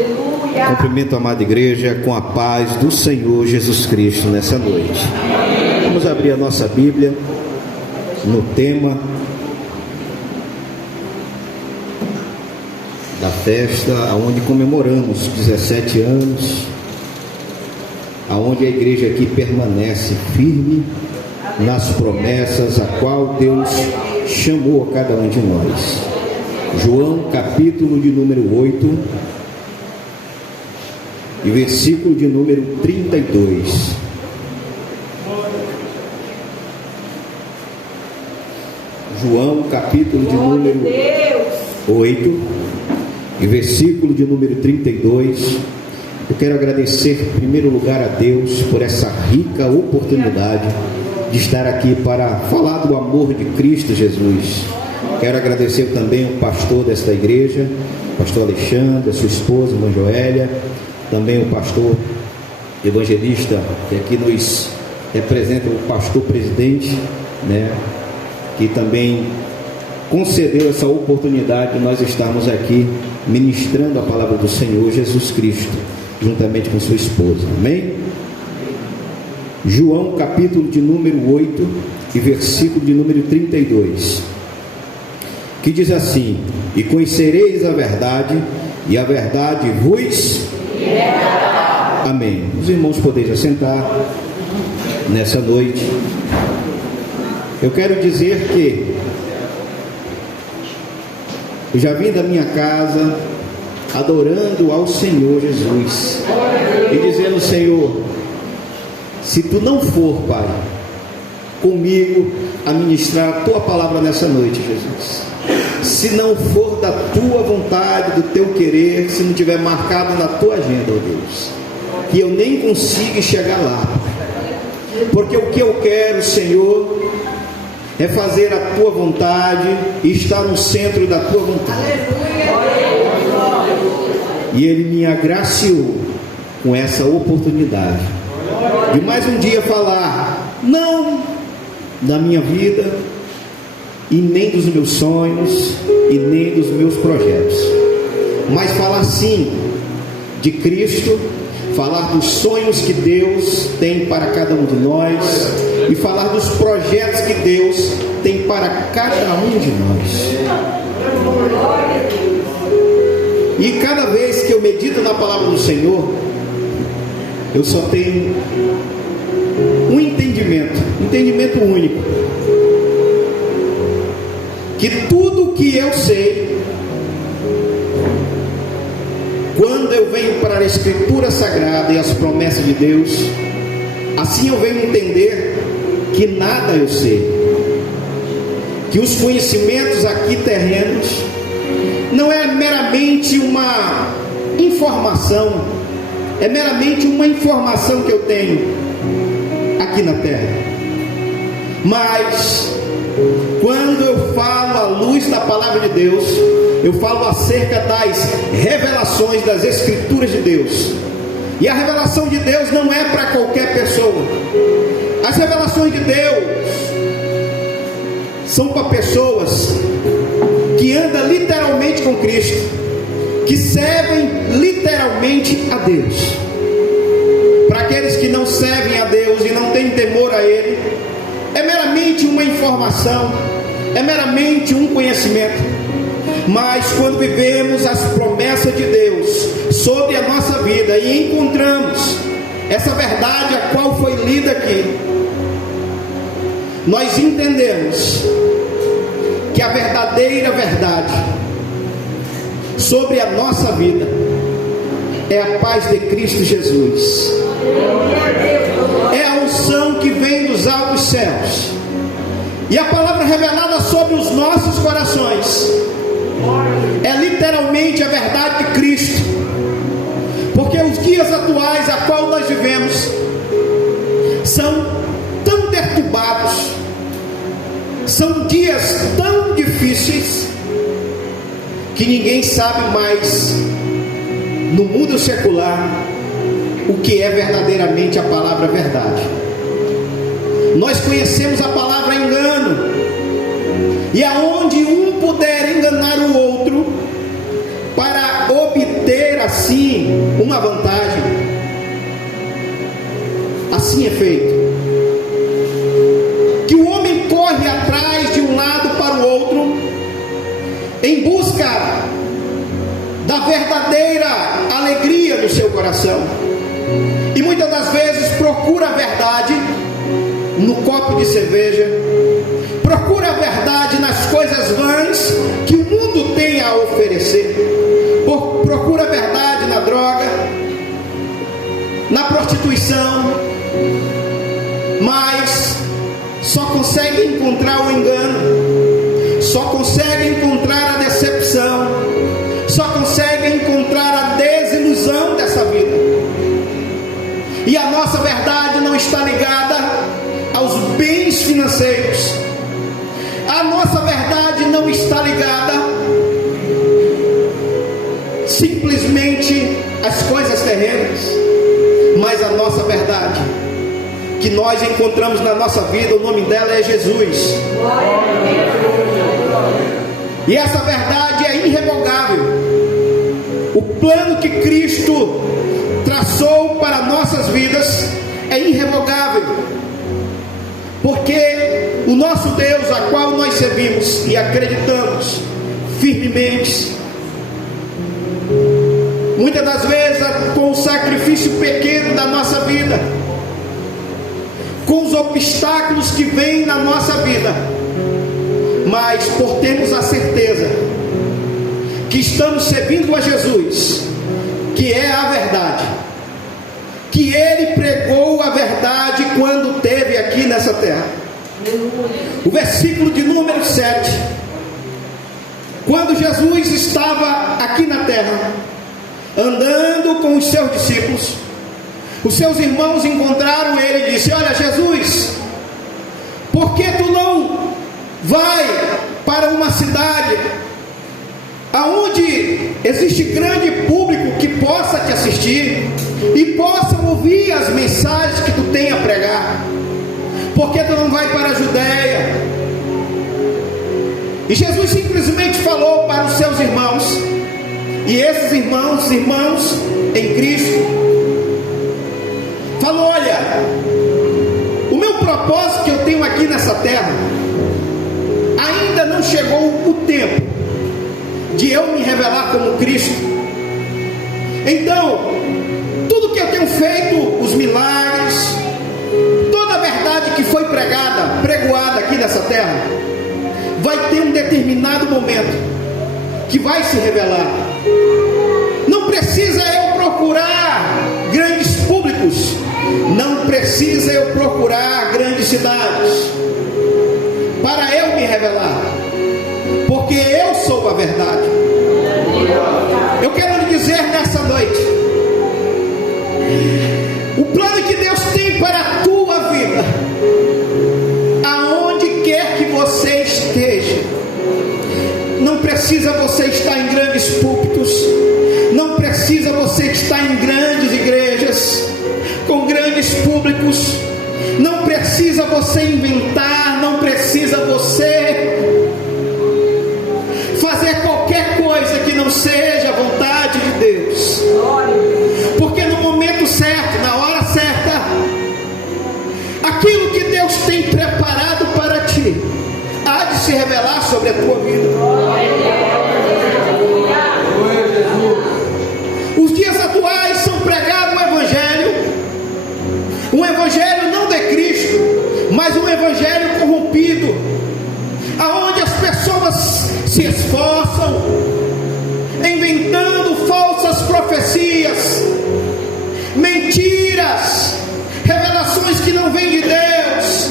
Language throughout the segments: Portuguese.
Aleluia. Cumprimento a amada igreja com a paz do Senhor Jesus Cristo nessa noite. Vamos abrir a nossa Bíblia no tema da festa, onde comemoramos 17 anos, aonde a igreja aqui permanece firme nas promessas a qual Deus chamou a cada um de nós. João capítulo de número 8 e versículo de número 32. João capítulo de número 8 e versículo de número 32. Eu quero agradecer em primeiro lugar a Deus por essa rica oportunidade de estar aqui para falar do amor de Cristo Jesus. Quero agradecer também ao pastor desta igreja, pastor Alexandre, a sua esposa, irmã Joélia, também o pastor evangelista que aqui nos representa, o pastor presidente, né, que também concedeu essa oportunidade de nós estarmos aqui ministrando a palavra do Senhor Jesus Cristo, juntamente com sua esposa. Amém? João capítulo de número 8 e versículo de número 32, que diz assim: e conhecereis a verdade, e a verdade vos libertará. Amém. Os irmãos podem assentar nessa noite. Eu quero dizer que eu já vim da minha casa adorando ao Senhor Jesus e dizendo: Senhor, se tu não for, Pai, comigo a ministrar a tua palavra nessa noite, Jesus, se não for da tua vontade, do teu querer, se não tiver marcado na tua agenda, ó Deus, que eu nem consiga chegar lá, porque o que eu quero, Senhor, é fazer a tua vontade e estar no centro da tua vontade. E Ele me agraciou com essa oportunidade de mais um dia falar, não da minha vida, e nem dos meus sonhos, e nem dos meus projetos, mas falar sim de Cristo, falar dos sonhos que Deus tem para cada um de nós, e falar dos projetos que Deus tem para cada um de nós. E cada vez que eu medito na palavra do Senhor, eu só tenho um entendimento único, que tudo que eu sei, quando eu venho para a Escritura Sagrada e as promessas de Deus, assim eu venho entender que nada eu sei, que os conhecimentos aqui terrenos não é meramente uma informação, é meramente uma informação que eu tenho aqui na terra. Mas quando eu falo à luz da palavra de Deus, eu falo acerca das revelações das Escrituras de Deus. E a revelação de Deus não é para qualquer pessoa. As revelações de Deus são para pessoas que andam literalmente com Cristo, que servem literalmente a Deus. Para aqueles que não servem a Deus e não têm temor a Ele, é meramente uma informação, é meramente um conhecimento. Mas quando vivemos as promessas de Deus sobre a nossa vida e encontramos essa verdade a qual foi lida aqui, nós entendemos que a verdadeira verdade sobre a nossa vida é a paz de Cristo Jesus, é a unção que vem dos altos céus, e a palavra revelada sobre os nossos corações é literalmente a verdade de Cristo, porque os dias atuais a qual nós vivemos são tão perturbados, são dias tão difíceis, que ninguém sabe mais no mundo secular o que é verdadeiramente a palavra verdade. Nós conhecemos a palavra engano, e aonde um puder enganar o outro para obter a assim uma vantagem. Assim é feito. Que o homem corre atrás de um lado para o outro, em busca da verdadeira alegria do seu coração. E muitas das vezes procura a verdade no copo de cerveja, procura a verdade nas coisas vãs que o mundo tem a oferecer, procura a verdade na droga, na prostituição, mas só consegue encontrar o engano, só consegue encontrar a decepção, só consegue encontrar a desilusão dessa vida. E a nossa verdade não está ligada aos bens financeiros, a nossa verdade não está ligada simplesmente às coisas terrenas, mas a nossa verdade que nós encontramos na nossa vida, o nome dela é Jesus. E essa verdade é irrevogável. O plano que Cristo traçou para nossas vidas é irrevogável, porque o nosso Deus, a qual nós servimos e acreditamos firmemente, muitas das vezes com o sacrifício pequeno da nossa vida, com os obstáculos que vêm na nossa vida, mas por termos a certeza que estamos servindo a Jesus, que é a verdade, que Ele pregou a verdade quando esteve aqui nessa terra. O versículo de número 7, quando Jesus estava aqui na terra, andando com os seus discípulos, os seus irmãos encontraram Ele e disse: olha, Jesus, por que tu não vai para uma cidade aonde existe grande público que possa te assistir e possa ouvir as mensagens que tu tem a pregar? Por que tu não vai para a Judéia? E Jesus simplesmente falou para os seus irmãos, e esses irmãos em Cristo, falou: olha, o meu propósito que eu tenho aqui nessa terra, ainda não chegou o tempo de eu me revelar como Cristo. Então, tudo que eu tenho feito, os milagres, toda a verdade que foi pregoada aqui nessa terra, vai ter um determinado momento que vai se revelar. Não precisa eu procurar grandes públicos, não precisa eu procurar grandes cidades para eu me revelar, porque eu sou a verdade. Eu quero lhe dizer nessa noite, o plano que Deus tem para a tua vida, aonde quer que você esteja, não precisa você estar em grandes púlpitos, não precisa você estar em grandes igrejas, com grandes públicos, não precisa você inventar, não precisa você fazer qualquer coisa que não seja a vontade de Deus, porque no momento certo, na hora certa, aquilo que Deus tem preparado para ti há de se revelar sobre a tua vida. Os dias atuais são pregados um evangelho não de Cristo, mas um evangelho corrompido, aonde as pessoas se esforçam inventando falsas profecias, mentiras, revelações que não vêm de Deus.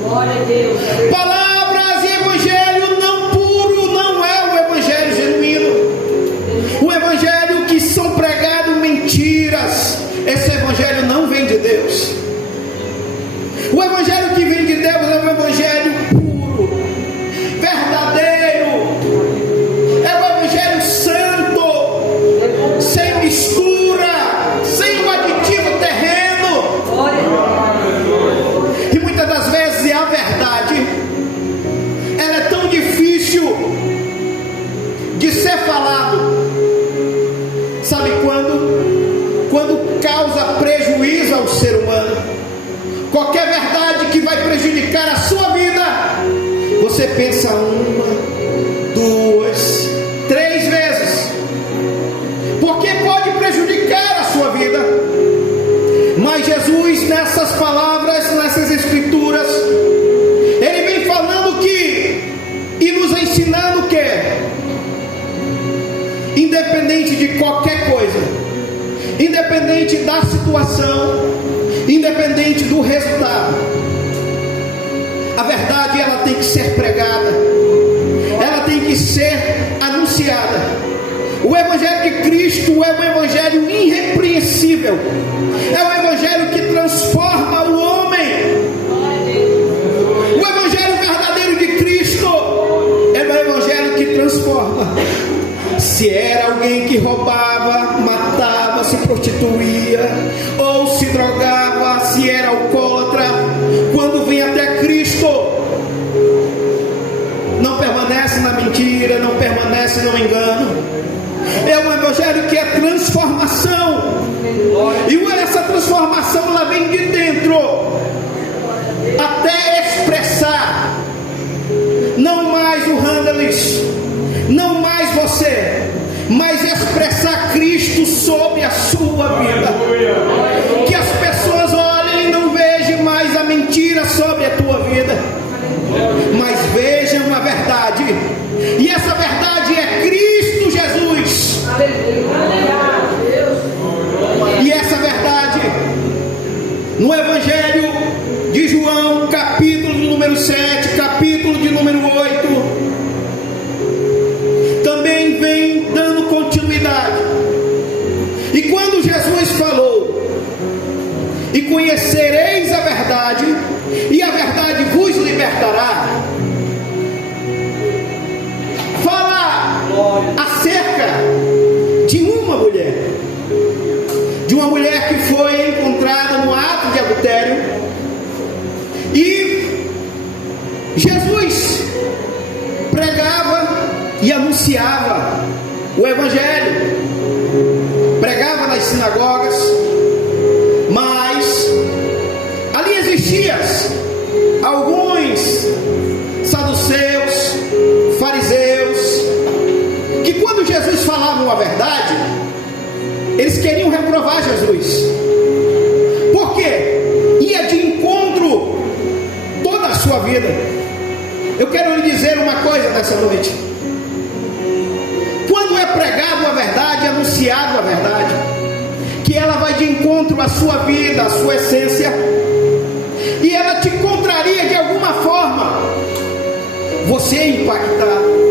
Glória a Deus. Palavras e evangelho não puro não é o evangelho genuíno. O evangelho que são pregados mentiras, esse evangelho não vem de Deus. O evangelho que vem de Deus é o evangelho puro, verdadeiro, é o evangelho santo, sem mistura, sem o aditivo terreno. E muitas das vezes é a verdade ao ser humano, qualquer verdade que vai prejudicar a sua vida, você pensa 1, 2, 3 vezes, porque pode prejudicar a sua vida. Mas Jesus, nessas palavras, nessas escrituras, Ele vem falando e nos ensinando que, independente de qualquer coisa, independente da situação, independente do resultado, a verdade ela tem que ser pregada, ela tem que ser anunciada. O Evangelho de Cristo é um Evangelho irrepreensível, é um Evangelho que transforma o homem. O Evangelho verdadeiro de Cristo é um Evangelho que transforma. Se era alguém que roubava, matava, se prostituía ou se drogava, se era alcoólatra, quando vem até Cristo, não permanece na mentira, não permanece no engano. É um Evangelho que é transformação, e essa transformação ela vem de dentro até expressar não mais o Handelis, não mais você, mas expressar Cristo sobre a sua vida. Que as pessoas olhem e não vejam mais a mentira sobre a tua vida, mas vejam a verdade, e essa verdade é Cristo Jesus. E essa verdade, no Evangelho de João, capítulo de número 7, capítulo de número 8, também vem dando continuidade. E quando Jesus falou: e conhecereis a verdade, e a verdade vos libertará, fala acerca de uma mulher que foi encontrada no ato de adultério, e Jesus pregava e anunciava o Evangelho, pregava nas sinagogas, mas ali existiam alguns saduceus, fariseus, que quando Jesus falava a verdade, eles queriam reprovar Jesus. Por quê? Ia de encontro toda a sua vida. Eu quero lhe dizer uma coisa nessa noite: quando é pregado a verdade, anunciado a verdade, que ela vai de encontro à sua vida, à sua essência, e ela te contraria de alguma forma, você é impactado.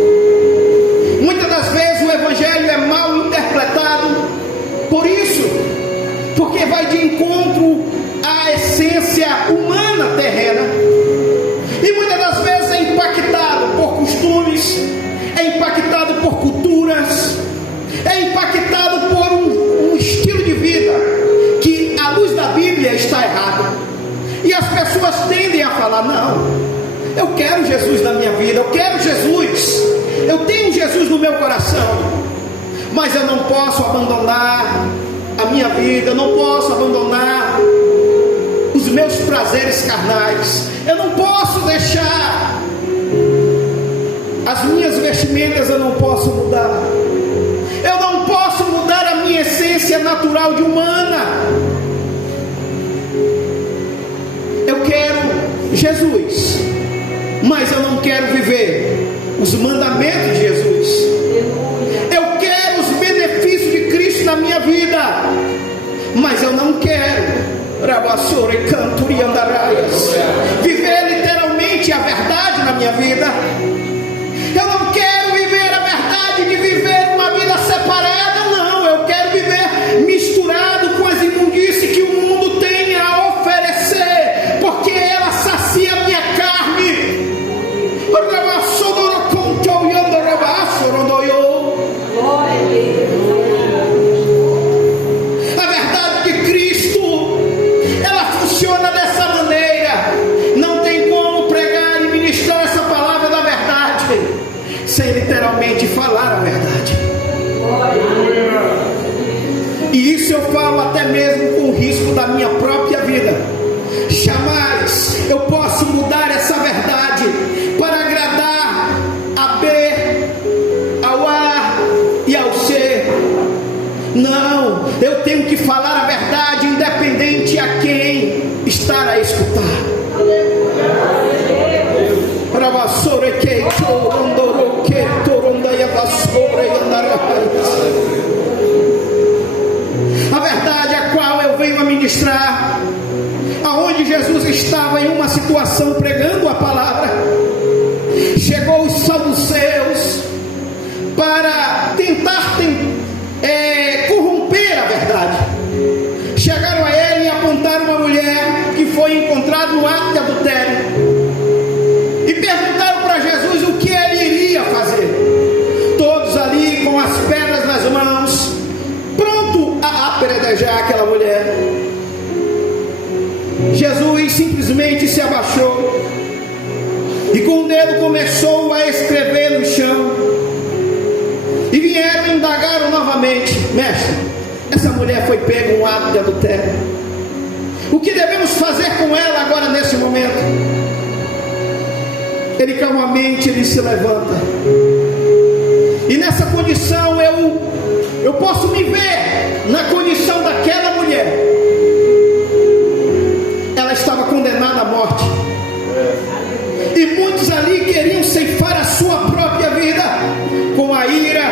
Muitas das vezes o Evangelho é mal interpretado por isso, porque vai de encontro à essência humana terrena, e muitas das vezes é impactado por costumes, é impactado por culturas, é impactado por um estilo de vida que à luz da Bíblia está errado, e as pessoas tendem a falar: não, eu quero Jesus na minha vida, eu quero Jesus, eu tenho Jesus no meu coração, mas eu não posso abandonar a minha vida, eu não posso abandonar os meus prazeres carnais, eu não posso deixar as minhas vestimentas, eu não posso mudar, eu não posso mudar a minha essência natural de humana. Eu quero Jesus, mas eu não quero viver os mandamentos de Jesus. Eu quero os benefícios de Cristo na minha vida, mas eu não quero viver literalmente a verdade na minha vida. Eu não quero viver a verdade de viver uma vida separada, não. Eu quero viver misturado com as imundícies que o mundo tem a oferecer, porque ela sacia a minha carne. A verdade de Cristo, ela funciona dessa maneira. Não tem como pregar e ministrar essa palavra da verdade falar a verdade, independente a quem estar a escutar. A verdade a qual eu venho a ministrar, aonde Jesus estava em uma situação pregando a palavra, chegou os saduceus para tentar corromper a verdade. Chegaram a ele e apontaram uma mulher que foi encontrada no ato de adultério e perguntaram para Jesus o que ele iria fazer. Todos ali com as pedras nas mãos, pronto a apedrejar aquela mulher. Jesus simplesmente se abaixou e com o dedo começou a escrever no chão. E vieram e indagaram novamente: mestre, essa mulher foi pega em um ato de adultério. O que devemos fazer com ela agora nesse momento? Ele calmamente se levanta. E nessa condição eu posso me ver na condição daquela mulher. Ela estava condenada à morte. E muitos ali queriam ceifar a sua própria vida com a ira,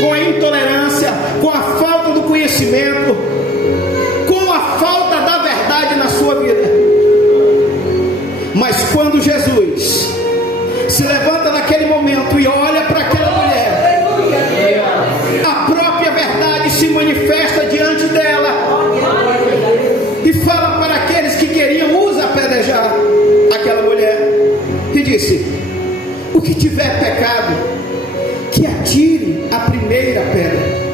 com a intolerância, com a falta do conhecimento, com a falta da verdade na sua vida. Mas quando Jesus se levanta naquele momento e olha para aquela mulher, a própria verdade se manifesta diante dela e fala para aqueles que queriam apedrejar aquela mulher e disse: o que tiver pecado, que atire a primeira pedra.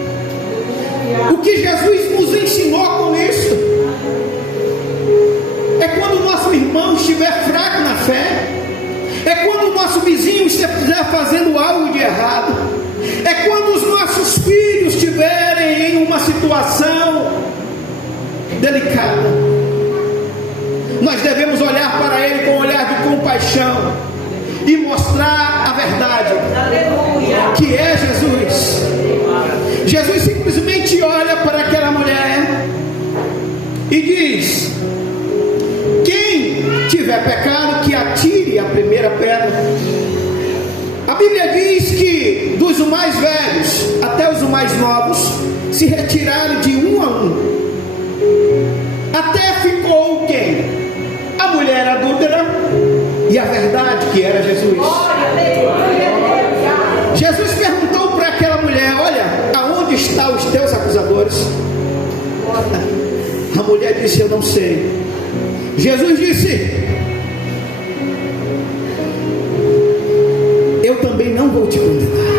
O que Jesus nos ensinou com isso é quando o nosso irmão estiver fraco na fé, é quando o nosso vizinho estiver fazendo algo de errado, é quando os nossos filhos estiverem em uma situação delicada. Nós devemos olhar para ele com um olhar de compaixão e mostrar a verdade, que é Jesus. Jesus simplesmente olha para aquela mulher e diz: quem tiver pecado, que atire a primeira pedra. A Bíblia diz que dos mais velhos até os mais novos se retiraram de um a um. Até ficou quem? A mulher adúltera e a verdade, que era Jesus. Jesus perguntou para aquela mulher: olha, aonde estão os teus acusadores? A mulher disse: eu não sei. Jesus disse: eu também não vou te condenar.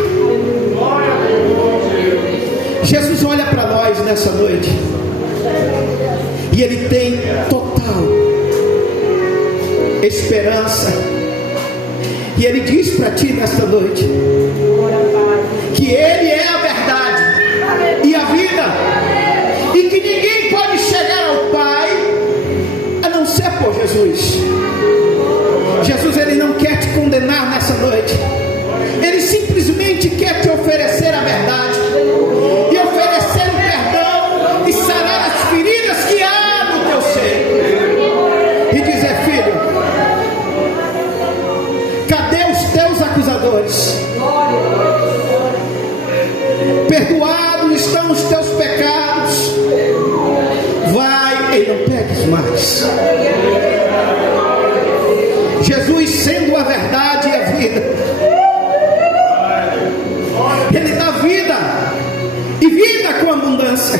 Jesus olha para nós nessa noite e ele tem total esperança, e ele diz para ti nesta noite que ele é a verdade e a vida, e que ninguém pode chegar ao Pai a não ser por Jesus. Jesus, ele não quer te condenar nessa noite, ele simplesmente quer te oferecer a verdade e oferecer o perdão e sarar as feridas que há no teu ser, e dizer: filho, cadê os teus acusadores? Perdoados estão os teus pecados, vai e não peques mais. Jesus, sendo a verdade e a vida, ele dá vida e vida com abundância.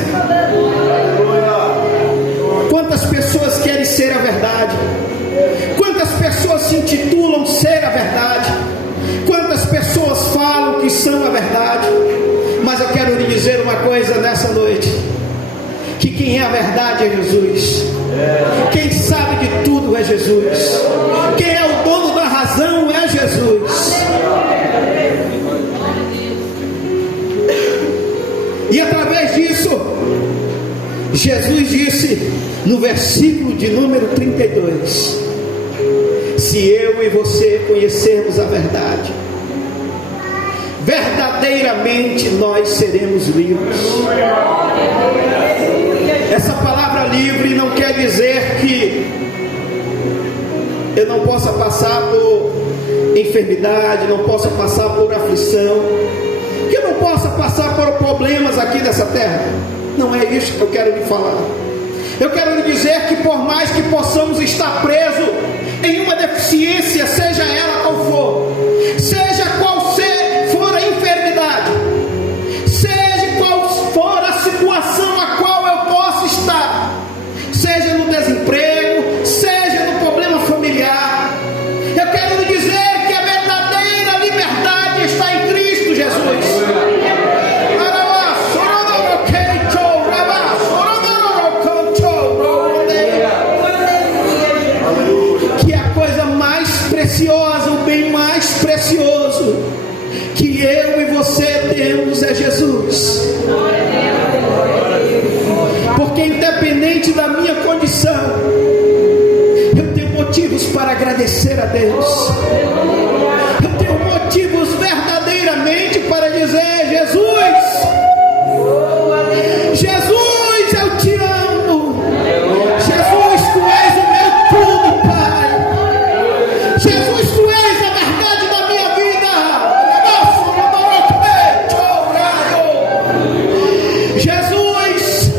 Quantas pessoas querem ser a verdade? Quantas pessoas se intitulam ser a verdade? Quantas pessoas falam que são a verdade? Mas eu quero lhe dizer uma coisa nessa noite: que quem é a verdade é Jesus. Quem sabe de tudo é Jesus. Quem é o dono da razão é Jesus. E através disso, Jesus disse no versículo de número 32: se eu e você conhecermos a verdade, verdadeiramente nós seremos livres. Essa palavra livre não quer dizer que eu não possa passar por enfermidade, não possa passar por aflição, que eu não possa passar por problemas aqui dessa terra. Não é isso que eu quero lhe falar. Eu quero lhe dizer que por mais que possamos estar presos em uma deficiência, seja ela qual for, seja qual for a enfermidade, seja qual for a situação a qual eu possa estar, seja no desemprego, seja no problema familiar, eu quero lhe dizer que a verdadeira liberdade está em Cristo Jesus. O bem mais precioso que eu e você temos é Jesus. Porque independente da minha condição, eu tenho motivos para agradecer a Deus. Eu tenho motivos verdadeiramente para dizer: Jesus, Jesus, eu te amo. Jesus, tu és o meu tudo, Pai. Jesus, tu és a verdade da minha vida. Jesus,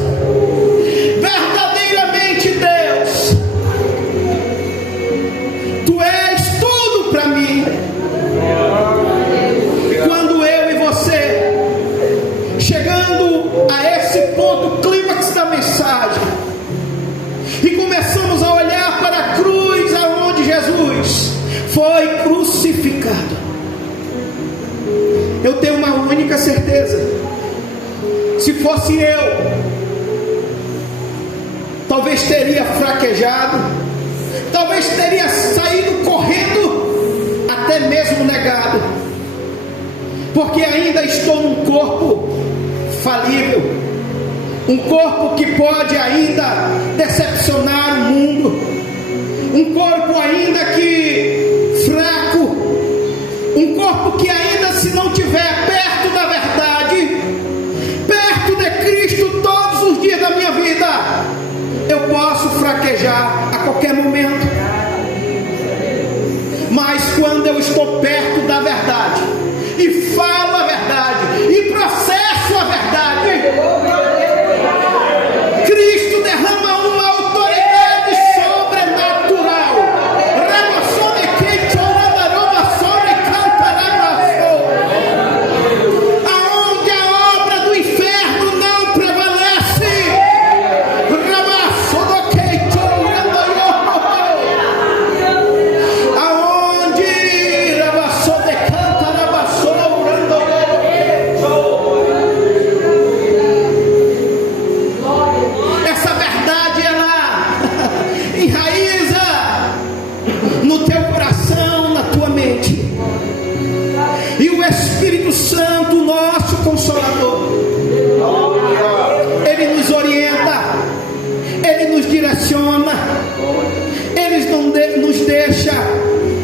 verdadeiramente Deus, tu és tudo para mim. Quando eu e você, chegando a esse ponto clímax da mensagem, e começamos a olhar para a cruz aonde Jesus foi crucificado, eu tenho uma única certeza: se fosse eu, talvez teria fraquejado, talvez teria saído correndo, até mesmo negado, porque ainda estou num corpo falível, um corpo que pode ainda decepcionar o mundo, um corpo ainda que fraco, um corpo que ainda, se não tiver perto da verdade, perto de Cristo todos os dias da minha vida, eu posso fraquejar a qualquer momento. Mas quando eu estou perto da verdade e falo a verdade e processo a verdade, Cristo derrama uma autoridade sobrenatural. Aonde a obra do inferno não prevalece. Aonde essa verdade ela enraiza no teu coração, na tua mente, e o Espírito Santo, nosso Consolador, ele nos orienta, ele nos direciona, ele não nos deixa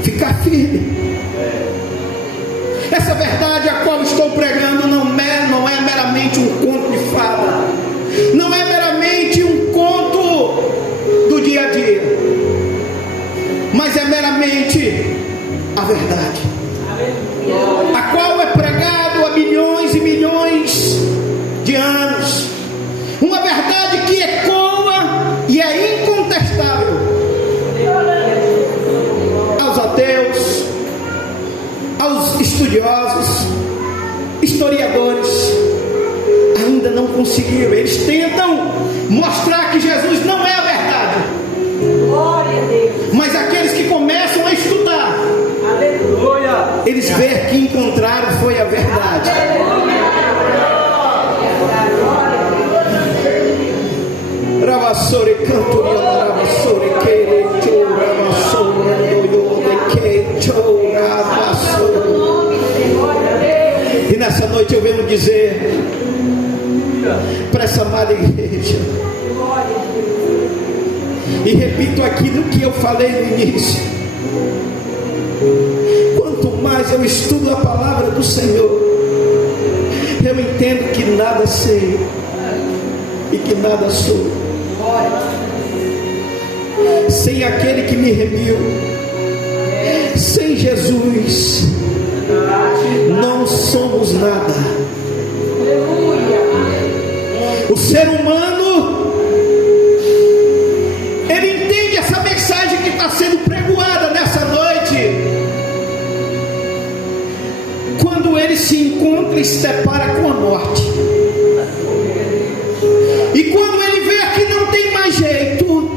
ficar firme. Essa verdade a qual estou pregando não é meramente um conto de fada, não é meramente um conto do dia a dia, mas é meramente a verdade, a qual é pregado há milhões e milhões de anos, uma verdade que ecoa e é incontestável aos ateus, aos estudiosos, historiadores. Ainda não conseguiram, eles tentam mostrar que Jesus não é a verdade, mas aqueles que começam a estudar, eles veem que encontraram foi a verdade. Ravassore cantoria, ravassore quere chora, ravassore doiode que chora, ravassore. E nessa noite eu venho dizer para essa amada igreja, e repito aquilo que eu falei no início: quanto mais eu estudo a palavra do Senhor, eu entendo que nada sei e que nada sou. Sem aquele que me remiu, sem Jesus, não somos nada. O ser humano, ele entende essa mensagem que está sendo pregoada nessa noite, quando ele se encontra e se depara com a morte, e quando ele vê que não tem mais jeito,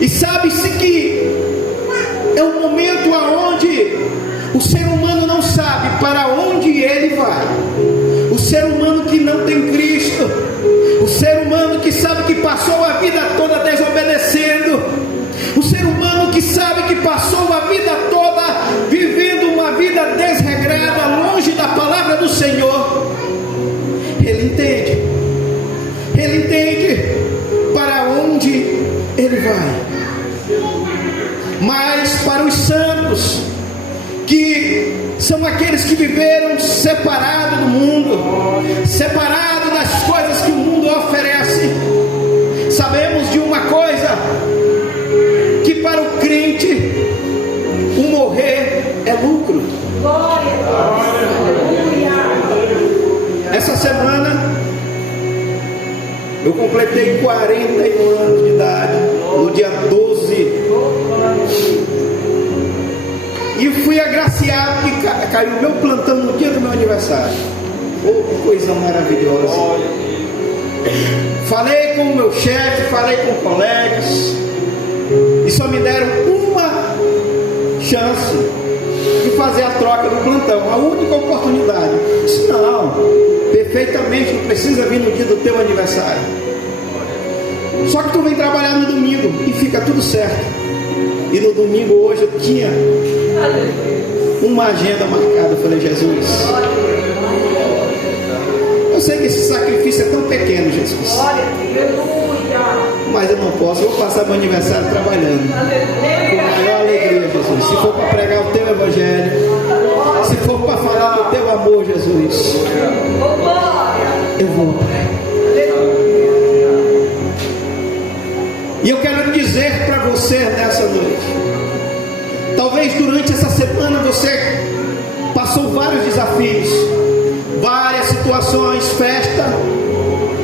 e sabe-se que é um momento aonde o ser humano não sabe para onde ele vai. O ser humano que não tem Cristo, o ser humano que sabe que passou a vida toda desobedecendo, o ser humano que sabe que passou a vida toda vivendo uma vida desregrada, longe da palavra do Senhor, ele entende para onde ele vai. Mas para os santos, que são aqueles que viveram separados do mundo, separados das coisas que o mundo oferece, sabemos de uma coisa, que para o crente o morrer é lucro. Essa semana eu completei 41 anos de idade, no dia 12, e fui agraciado que caiu o meu plantão no dia do meu aniversário. Oh, que coisa maravilhosa. Falei com o meu chefe, falei com colegas, e só me deram uma chance de fazer a troca do plantão, a única oportunidade. Disse, não, perfeitamente, não precisa vir no dia do teu aniversário, só que tu vem trabalhar no domingo e fica tudo certo. E no domingo hoje eu tinha uma agenda marcada. Eu falei, Jesus, eu sei que esse sacrifício é tão pequeno, Jesus, mas eu não posso, eu vou passar meu aniversário trabalhando com a maior alegria, Jesus. Se for para pregar o teu evangelho, se for para falar do teu amor, Jesus, eu vou, Pai. E eu quero dizer para você nessa noite, talvez durante essa semana você passou vários desafios, várias situações, festa,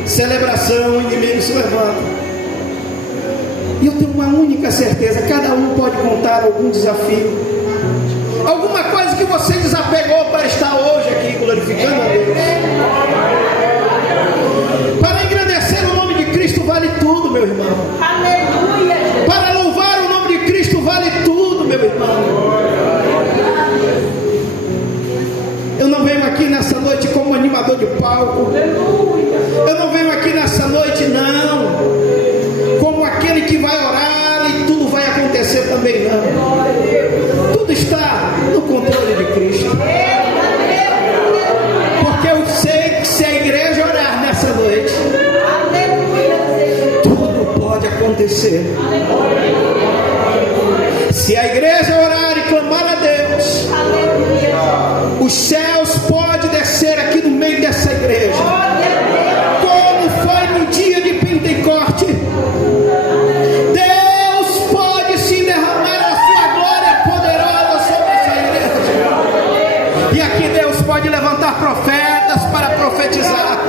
celebração, o inimigo se levanta. E eu tenho uma única certeza, cada um pode contar algum desafio, alguma coisa que você desapegou para estar hoje aqui glorificando a Deus. Para engrandecer o nome de Cristo vale tudo, meu irmão. Aleluia. Para louvar o nome de Cristo vale tudo, meu irmão. Eu não venho aqui nessa noite como animador de palco. Eu não venho aqui nessa noite, não, como aquele que vai orar e tudo vai acontecer também, não. Tudo está no controle de Cristo. Porque eu sei que se a igreja orar nessa noite, tudo pode acontecer. Se a igreja orar e clamar a Deus, os céus podem descer aqui no meio dessa igreja, como foi no dia de Pentecoste. Deus pode sim derramar a sua glória poderosa sobre essa igreja. E aqui Deus pode levantar profetas para profetizar.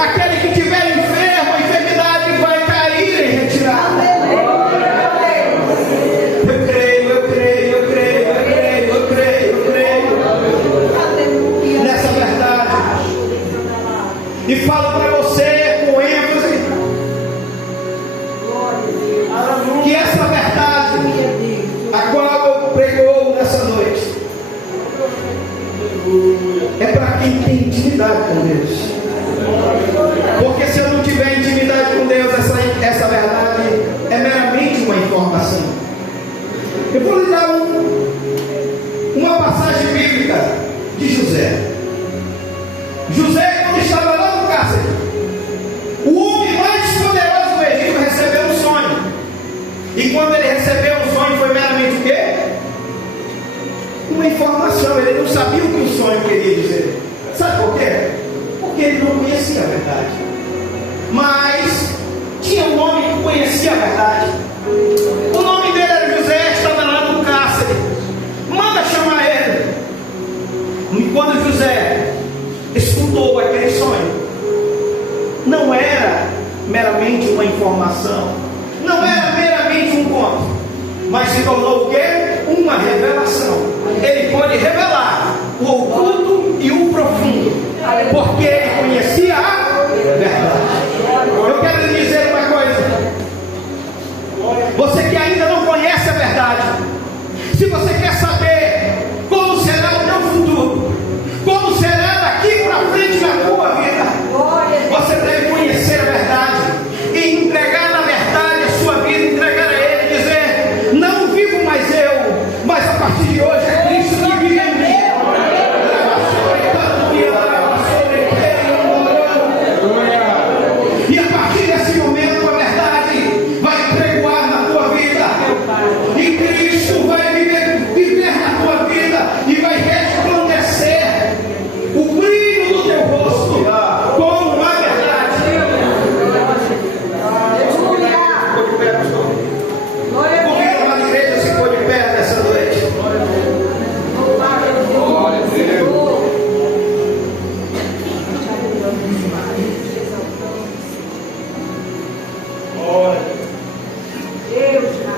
Aquele que tiver enfermo, a enfermidade vai cair em retirada. Eu creio nessa verdade. E falo para você com ênfase que essa verdade, a qual eu prego nessa noite, é para quem tem intimidade com Deus. Porque se eu não tiver intimidade com Deus, essa verdade é meramente uma informação. Eu vou lhe dar uma passagem bíblica de José. José, quando estava lá no cárcere, o homem mais poderoso do Egito recebeu um sonho. E quando ele recebeu o sonho, foi meramente o quê? Uma informação. Ele não sabia o que o sonho queria dizer. Sabe por quê? Porque ele não conhecia a verdade. mas tinha um homem que conhecia a verdade. O nome dele era José, estava lá no cárcere. Manda chamar ele. E quando José escutou aquele sonho, não era meramente uma informação, não era meramente um conto, mas se tornou o quê? Uma revelação. Ele pode revelar o oculto e o profundo, porque ele conhecia a verdade. Eu quero lhe dizer uma coisa: você que ainda não conhece a verdade, se você quer saber como será o teu futuro, como será daqui para frente na tua vida, você deve conhecer a verdade e entregar na verdade a sua vida, entregar a Ele, dizer: não vivo mais eu, mas a partir de hoje é Cristo que vive em mim. E a partir desse momento a verdade vai pregoar na tua vida, e Cristo vai viver na tua vida, e vai resplandecer o brilho do teu rosto com a verdade. Convido a igreja se pôr de pé nessa noite.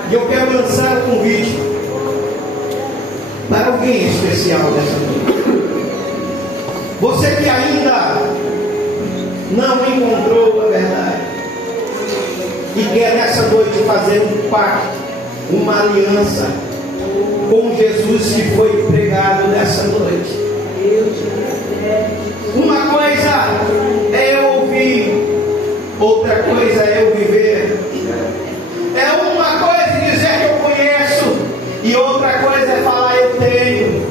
E eu quero lançar um convite para alguém especial dessa noite. Você que ainda não encontrou a verdade e quer nessa noite fazer um pacto, uma aliança com Jesus que foi pregado nessa noite. Uma coisa é eu ouvir, outra coisa é eu viver. É uma coisa dizer que eu conheço, e outra coisa é falar eu tenho.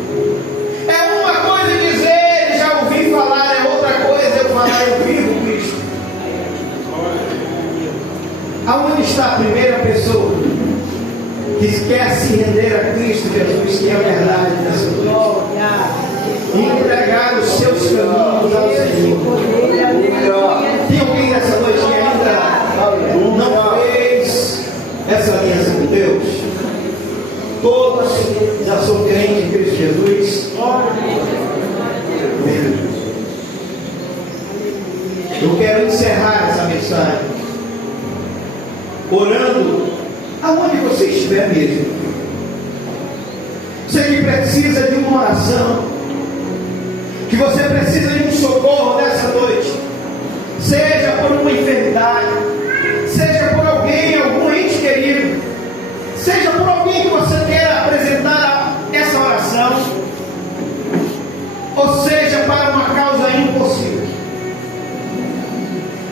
É uma coisa dizer já ouvi falar, é outra coisa eu falar eu vivo Cristo. Aonde está a primeira pessoa que quer se render a Cristo Jesus, que é a verdade nessa noite? E entregar os seus caminhos ao Senhor. Tem alguém nessa noite que ainda não fez essa aliança com Deus? Todos já são crentes em Cristo Jesus. Eu quero encerrar essa mensagem orando aonde você estiver mesmo. Você que precisa de uma oração, que você precisa de um socorro nessa noite, seja por uma enfermidade, seja por alguém, algum ente querido, seja por alguém que você queira apresentar essa oração, ou seja para uma causa impossível.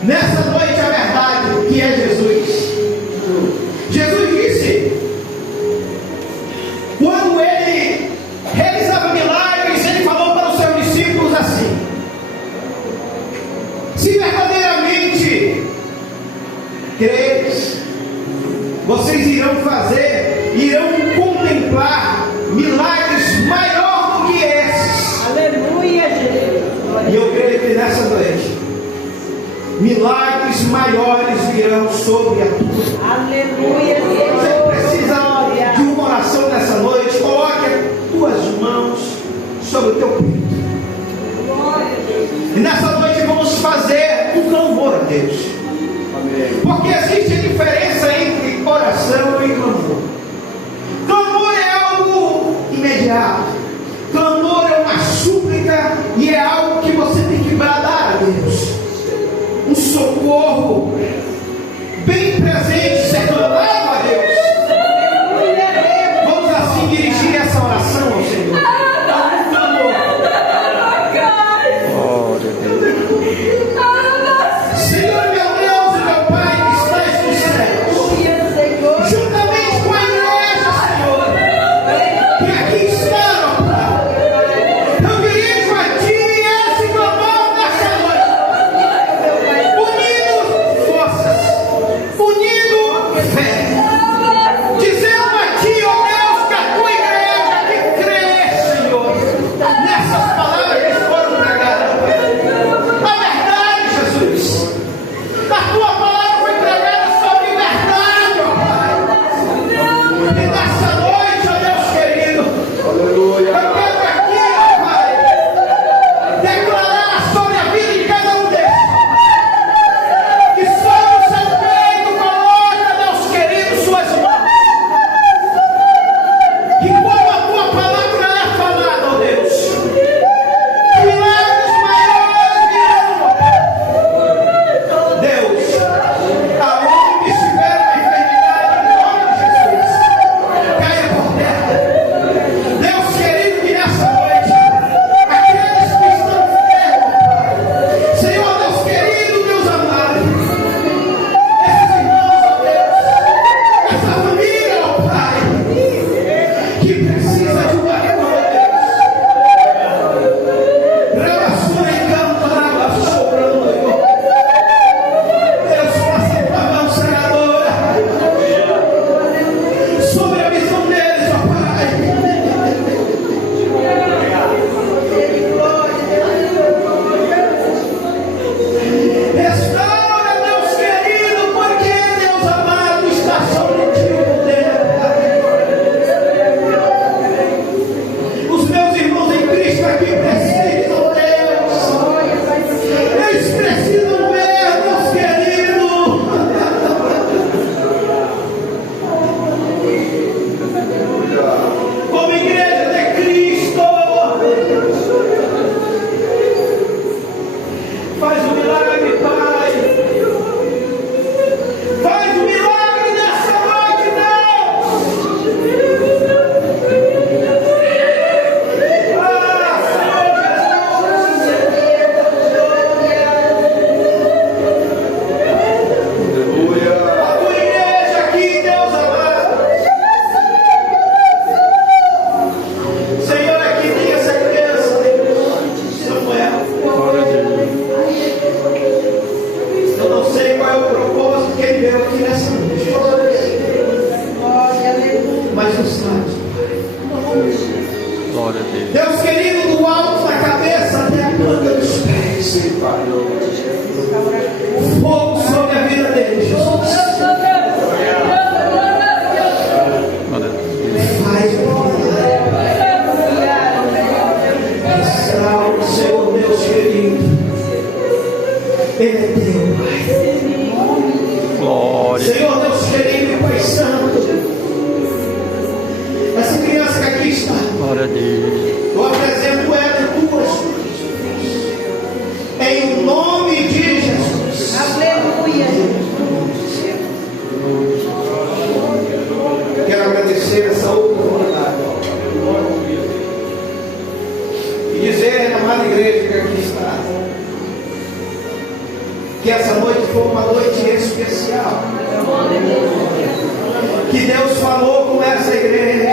Nessa noite a verdade que é Jesus. Jesus disse, quando ele realizava milagres, ele falou para os seus discípulos assim: se verdadeiramente creres, vocês irão contemplar milagres maior do que esses. Aleluia, Jesus. E eu creio que nessa noite milagres maiores virão sobre a tua vida. Aleluia, Você precisa de uma oração nessa noite. Coloque as tuas mãos sobre o teu peito. E nessa noite vamos fazer um louvor a Deus. Porque existe a diferença entre oração e clamor. Clamor é algo imediato. Clamor é uma súplica e é algo que você tem que bradar a Deus. Um socorro bem presente, clamado a Deus. Vamos assim dirigir essa oração ao Senhor. Senhor, meu Deus e meu Pai que estás nos céus, juntamente com a igreja, Senhor, que aqui está, ó Pai, eu dirijo a Ti esse clamor nessa noite, unidos Deus querido, do alto da cabeça até a planta dos pés. Fogo sobre a vida dele, Jesus. Faz o Senhor, Deus querido. Ele é teu, Pai. Glória. Senhor, Deus querido e Pai Santo. Essa criança que aqui está. Glória a Deus. Eu apresento ela em tuas mãos. Em nome de Jesus. Aleluia. Quero agradecer essa oportunidade. E dizer, amada igreja que aqui está, que essa noite foi uma noite especial. Que Deus falou com essa igreja.